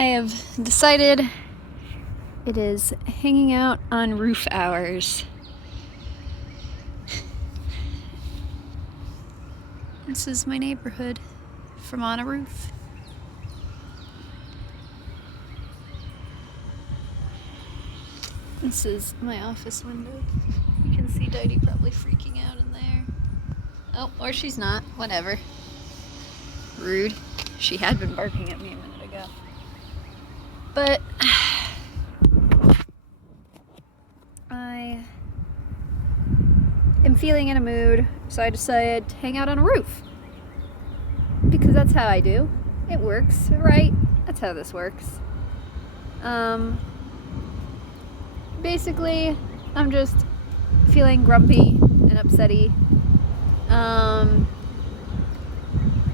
I have decided it is hanging out on roof hours. This is my neighborhood from on a roof. This is my office window. You can see Dodie probably freaking out in there. Oh, or she's not. Whatever. Rude. She had been barking at me a minute ago. But I am feeling in a mood, so I decided to hang out on a roof. Because that's how I do. It works, right? That's how this works. Basically, I'm just feeling grumpy and upsetty.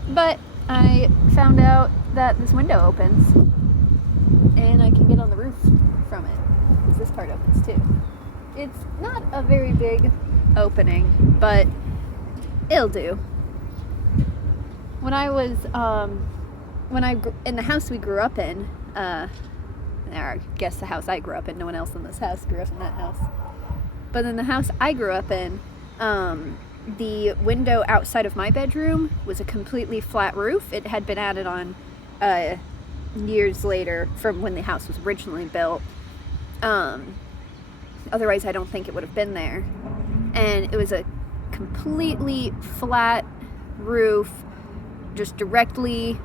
But I found out that this window opens and I can get on the roof from it, because this part opens too. It's not a very big opening, but it'll do. When I was, in the house we grew up in, or I guess the house I grew up in, no one else in this house grew up in that house. But in the house I grew up in, the window outside of my bedroom was a completely flat roof. It had been added on years later from when the house was originally built. Otherwise, I don't think it would have been there. And it was a completely flat roof, just directly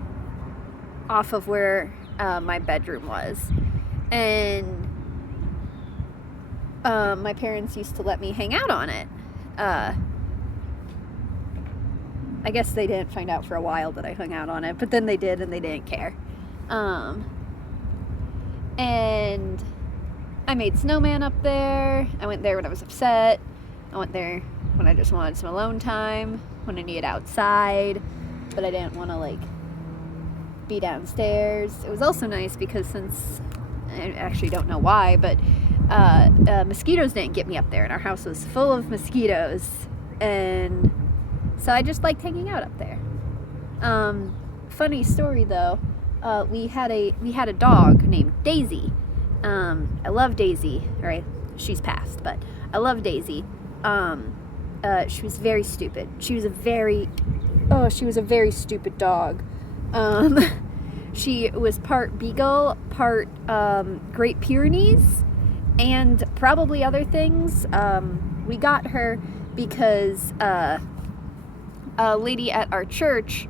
off of where my bedroom was. And my parents used to let me hang out on it. I guess they didn't find out for a while that I hung out on it, but then they did, and they didn't care. And I made snowman up there. I went there when I was upset. I went there when I just wanted some alone time, when I needed outside, but I didn't want to, be downstairs. It was also nice because since, I actually don't know why, but mosquitoes didn't get me up there, and our house was full of mosquitoes, and so I just liked hanging out up there. Funny story though, we had a dog named Daisy. I love Daisy. Right, she's passed, but I love Daisy. She was very stupid. She was a very stupid dog. She was part Beagle, part Great Pyrenees, and probably other things. We got her because a lady at our church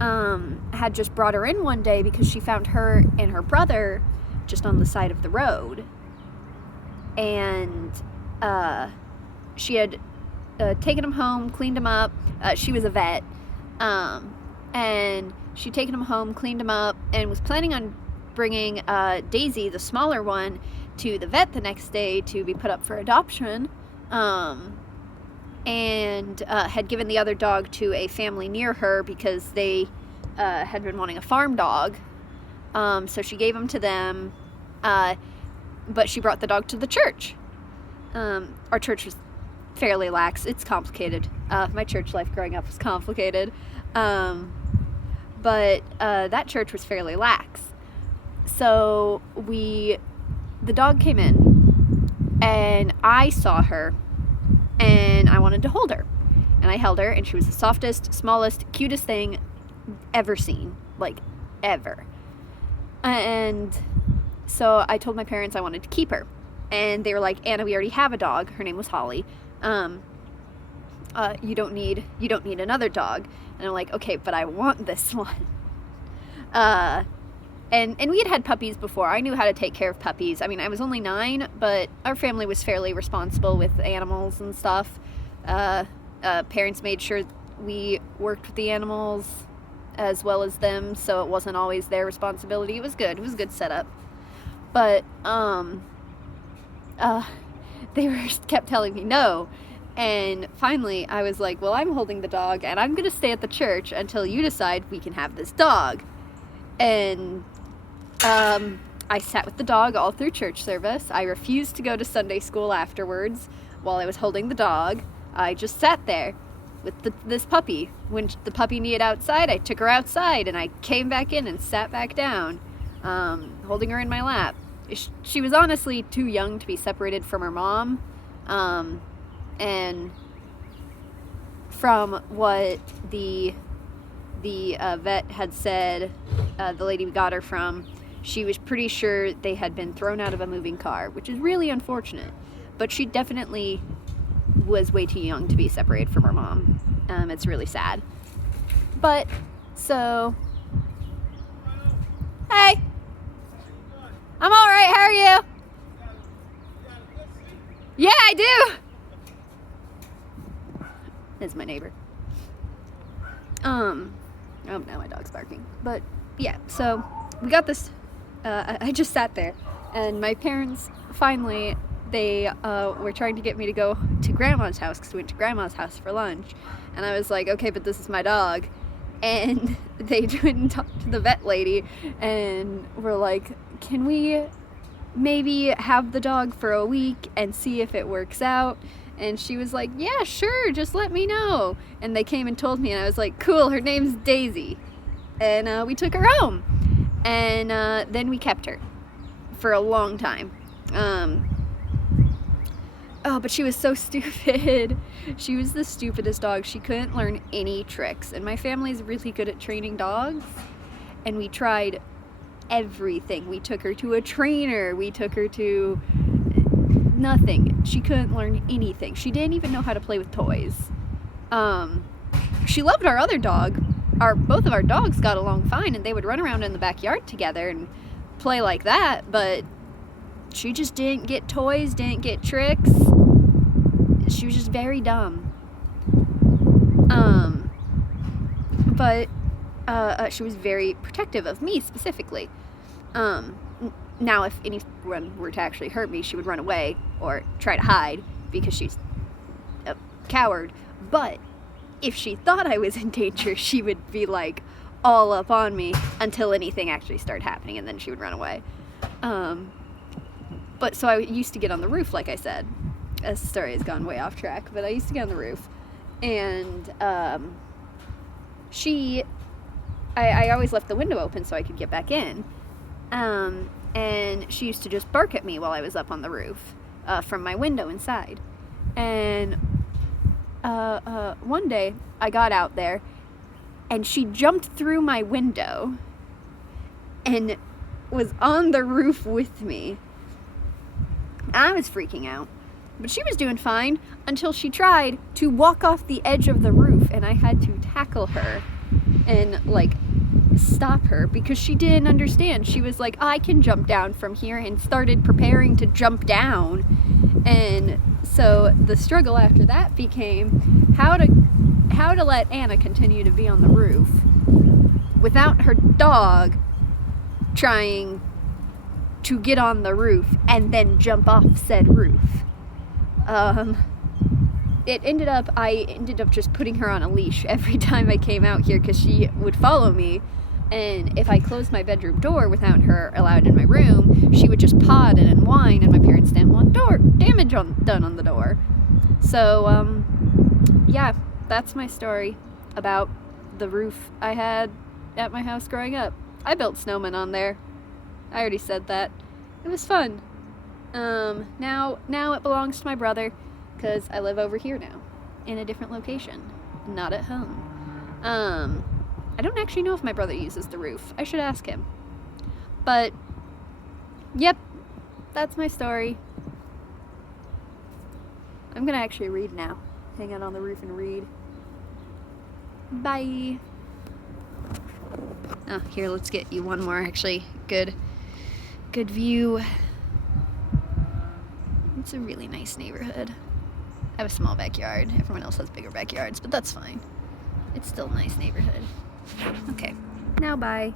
had just brought her in one day because she found her and her brother just on the side of the road. And she had taken them home, cleaned them up. She was a vet. And she'd taken them home, cleaned them up, and was planning on bringing Daisy, the smaller one, to the vet the next day to be put up for adoption. And had given the other dog to a family near her because they had been wanting a farm dog. So she gave him to them, but she brought the dog to the church. Our church was fairly lax. It's complicated. My church life growing up was complicated. But that church was fairly lax. So the dog came in, and I saw her, and I wanted to hold her. And I held her, and she was the softest, smallest, cutest thing ever seen. Ever. And so I told my parents I wanted to keep her. And they were like, Anna, we already have a dog. Her name was Holly. You don't need another dog. And I'm like, okay, but I want this one. And we had puppies before. I knew how to take care of puppies. I mean, I was only 9, but our family was fairly responsible with animals and stuff. Parents made sure we worked with the animals as well as them, so it wasn't always their responsibility. It was good. It was a good setup. But they kept telling me no. And finally, I was like, well, I'm holding the dog, and I'm going to stay at the church until you decide we can have this dog. And I sat with the dog all through church service. I refused to go to Sunday school afterwards while I was holding the dog. I just sat there with this puppy. When the puppy needed outside, I took her outside, and I came back in and sat back down. holding her in my lap. She was honestly too young to be separated from her mom, and from what the vet had said, the lady we got her from, she was pretty sure they had been thrown out of a moving car, which is really unfortunate. But she definitely was way too young to be separated from her mom. It's really sad. But, so... Hey! I'm alright, how are you? Yeah, I do! That's my neighbor. Oh, now my dog's barking. But, yeah, so we got this... I just sat there, and my parents finally... They were trying to get me to go to Grandma's house, because we went to Grandma's house for lunch. And I was like, okay, but this is my dog. And they went and talked to the vet lady and were like, can we maybe have the dog for a week and see if it works out? And she was like, yeah, sure, just let me know. And they came and told me, and I was like, cool, her name's Daisy. And we took her home. And then we kept her for a long time. Oh, but she was so stupid. She was the stupidest dog. She couldn't learn any tricks. And my family's really good at training dogs. And we tried everything. We took her to a trainer. We took her to nothing. She couldn't learn anything. She didn't even know how to play with toys. She loved our other dog. Both of our dogs got along fine, and they would run around in the backyard together and play like that, but she just didn't get toys, didn't get tricks. She was just very dumb. But she was very protective of me specifically. Now, if anyone were to actually hurt me, she would run away or try to hide because she's a coward. But if she thought I was in danger, she would be like all up on me until anything actually started happening, and then she would run away. But so I used to get on the roof, like I said. This story has gone way off track, but I used to get on the roof, and I always left the window open so I could get back in, and she used to just bark at me while I was up on the roof from my window inside. And one day I got out there, and she jumped through my window and was on the roof with me. I was freaking out. But she was doing fine until she tried to walk off the edge of the roof, and I had to tackle her and, like, stop her because she didn't understand. She was like, I can jump down from here, and started preparing to jump down. And so the struggle after that became how to let Anna continue to be on the roof without her dog trying to get on the roof and then jump off said roof. I ended up just putting her on a leash every time I came out here because she would follow me, and if I closed my bedroom door without her allowed in my room, she would just paw it and whine, and my parents didn't want damage done on the door. So, yeah, that's my story about the roof I had at my house growing up. I built snowmen on there. I already said that. It was fun. Now it belongs to my brother, because I live over here now, in a different location, not at home. I don't actually know if my brother uses the roof. I should ask him. But, yep, that's my story. I'm gonna actually read now. Hang out on the roof and read. Bye. Oh, here, let's get you one more, actually. Good view. It's a really nice neighborhood. I have a small backyard. Everyone else has bigger backyards, but that's fine. It's still a nice neighborhood. Okay, now bye.